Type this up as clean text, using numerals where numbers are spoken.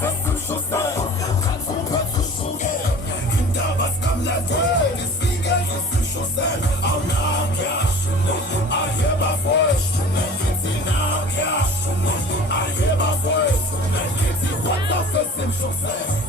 fest im Schuss sein. Katsu, Katsu, Schuhe. Kinder, was kam la tête? Deswegen ist im Schuss sein. Au nach, ja. Aheba voll. Geht sie nach, ja. Aheba voll. Geht sie, what the fest im Schuss sein.